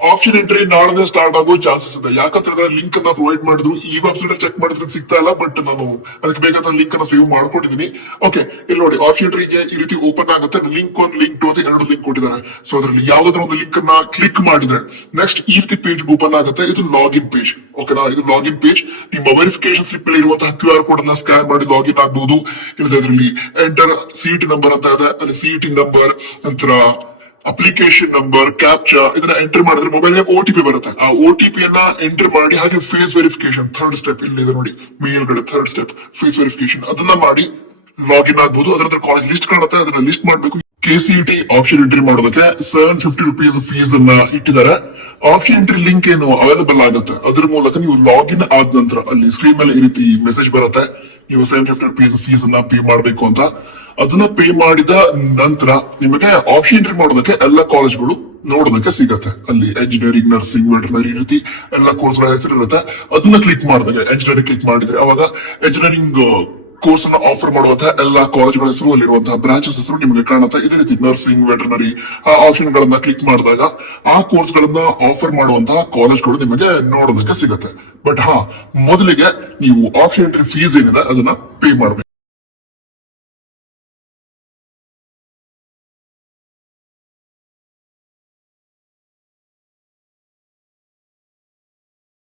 Option entry ನಾಳೆ start ಆಗೋ chances ಇದೆ. ಯಾಕಂತಂದ್ರೆ ಲಿಂಕ್ ಅನ್ನ ಪ್ರೊವೈಡ್ ಮಾಡಿದ್ರು, ಈ ವೆಬ್ಸೈಟ್ ಚೆಕ್ ಮಾಡಿದ್ರೆ ಸಿಗ್ತಾ ಇಲ್ಲ. ಬಟ್ ನಾನು ಅದಕ್ಕೆ ಬೇಕಾದ ಲಿಂಕ್ ಅನ್ನ ಸೇವ್ ಮಾಡ್ಕೊಂಡಿದ್ದೀನಿ. ಓಕೆ, ಇಲ್ಲಿ ನೋಡಿ ಆಪ್ಷನ್ ಎಂಟ್ರಿಗೆ ಈ ರೀತಿ ಓಪನ್ ಆಗುತ್ತೆ. ಲಿಂಕ್ 1 ಲಿಂಕ್ 2 ಅಂತ 2 ಲಿಂಕ್ ಕೊಟ್ಟಿದ್ದಾರೆ. ಸೊ ಅದರಲ್ಲಿ ಯಾವ್ದಾದ್ರು ಒಂದು ಲಿಂಕ್ ಅನ್ನ ಕ್ಲಿಕ್ ಮಾಡಿದ್ರೆ ನೆಕ್ಸ್ಟ್ ಈ ರೀತಿ ಪೇಜ್ ಓಪನ್ ಆಗುತ್ತೆ. ಇದು ಲಾಗಿನ್ ಪೇಜ್. ಓಕೆನಾ, ಇದು ಲಾಗಿನ್ ಪೇಜ್. ನಿಮ್ಮ ವೆರಿಫಿಕೇಶನ್ ಸ್ಲಿಪ್ ಅಲ್ಲಿ ಇರುವಂತಹ QR ಕೋಡ್ ಅನ್ನ ಸ್ಕ್ಯಾನ್ ಮಾಡಿ ಲಾಗಿನ್ ಆಗಬಹುದು. ಇದರಲ್ಲಿ ಎಂಟರ್ ಸಿಇಟಿ ನಂಬರ್ ಅಂತ ಇದೆ, ಅಲ್ಲಿ ಸಿಇಟಿ ನಂಬರ್ ನಂತರ ಅಪ್ಲಿಕೇಶನ್ ನಂಬರ್, ಕ್ಯಾಪ್ಚಾ ಇದನ್ನ ಎಂಟರ್ ಮಾಡಿದ್ರೆ ಮೊಬೈಲ್ OTP ಬರುತ್ತೆ. ಆ OTP ಅನ್ನ ಎಂಟರ್ ಮಾಡಿ ಹಾಗೆ ಫೇಸ್ ವೆರಿಫಿಕೇಶನ್ ಥರ್ಡ್ ಸ್ಟೆಪ್ ಇಲ್ಲಿ ಇದೆ ನೋಡಿ, ಮೇಲ್ಗಡೆ ಥರ್ಡ್ ಸ್ಟೆಪ್ ಫೇಸ್ ವೆರಿಫಿಕೇಶನ್ ಅದನ್ನ ಮಾಡಿ ಲಾಗಿನ್ ಆಗಬಹುದು. ಅದರ ಕಾಲೇಜ್ ಲಿಸ್ಟ್ ಕಾಣುತ್ತೆ, ಅದನ್ನ ಲಿಸ್ಟ್ ಮಾಡಬೇಕು. KCET ಆಪ್ಷನ್ ಎಂಟ್ರಿ ಮಾಡೋದಕ್ಕೆ 750 ರುಪೀಸ್ ಫೀಸ್ ಅನ್ನ ಇಟ್ಟಿದ್ದಾರೆ. ಆಪ್ಷನ್ ಎಂಟ್ರಿ ಲಿಂಕ್ ಏನು ಅವೈಲಬಲ್ ಆಗುತ್ತೆ, ಅದ್ರ ಮೂಲಕ ನೀವು ಲಾಗಿನ್ ಆದ ನಂತರ ಅಲ್ಲಿ ಸ್ಕ್ರೀನ್ ಮೇಲೆ ಈ ರೀತಿ ಮೆಸೇಜ್ ಬರುತ್ತೆ, ನೀವು 750 ರುಪೀಸ್ ಫೀಸ್ ಅನ್ನ ಪೇ ಮಾಡಬೇಕು ಅಂತ. ಅದನ್ನ ಪೇ ಮಾಡಿದ ನಂತರ ನಿಮಗೆ ಆಪ್ಷನ್ ಎಂಟ್ರಿ ಮಾಡೋದಕ್ಕೆ ಎಲ್ಲ ಕಾಲೇಜ್ಗಳು ನೋಡೋದಕ್ಕೆ ಸಿಗತ್ತೆ. ಅಲ್ಲಿ ಎಂಜಿನಿಯರಿಂಗ್, ನರ್ಸಿಂಗ್, ವೆಟರ್ನರಿ ಈ ರೀತಿ ಎಲ್ಲ ಕೋರ್ಸ್ಗಳ ಹೆಸರು ಇರುತ್ತೆ. ಅದನ್ನ ಕ್ಲಿಕ್ ಮಾಡಿದಾಗ ಎಂಜಿನಿಯರಿಂಗ್ ಕ್ಲಿಕ್ ಮಾಡಿದ್ರೆ ಅವಾಗ ಎಂಜಿನಿಯರಿಂಗ್ ಕೋರ್ಸ್ ಅನ್ನು ಆಫರ್ ಮಾಡುವಂತಹ ಎಲ್ಲಾ ಕಾಲೇಜ್ಗಳ ಹೆಸರು, ಅಲ್ಲಿರುವಂತಹ ಬ್ರಾಂಚಸ್ ಹೆಸರು ನಿಮಗೆ ಕಾಣುತ್ತೆ. ಇದೇ ರೀತಿ ನರ್ಸಿಂಗ್, ವೆಟರ್ನರಿ ಆ ಆಪ್ಷನ್ ಗಳನ್ನ ಕ್ಲಿಕ್ ಮಾಡಿದಾಗ ಆ ಕೋರ್ಸ್ ಗಳನ್ನ ಆಫರ್ ಮಾಡುವಂತಹ ಕಾಲೇಜ್ಗಳು ನಿಮಗೆ ನೋಡೋದಕ್ಕೆ ಸಿಗುತ್ತೆ. ಬಟ್ ಮೊದಲಿಗೆ ನೀವು ಆಪ್ಷನ್ ಎಂಟ್ರಿ ಫೀಸ್ ಏನಿದೆ ಅದನ್ನ ಪೇ ಮಾಡಬೇಕು.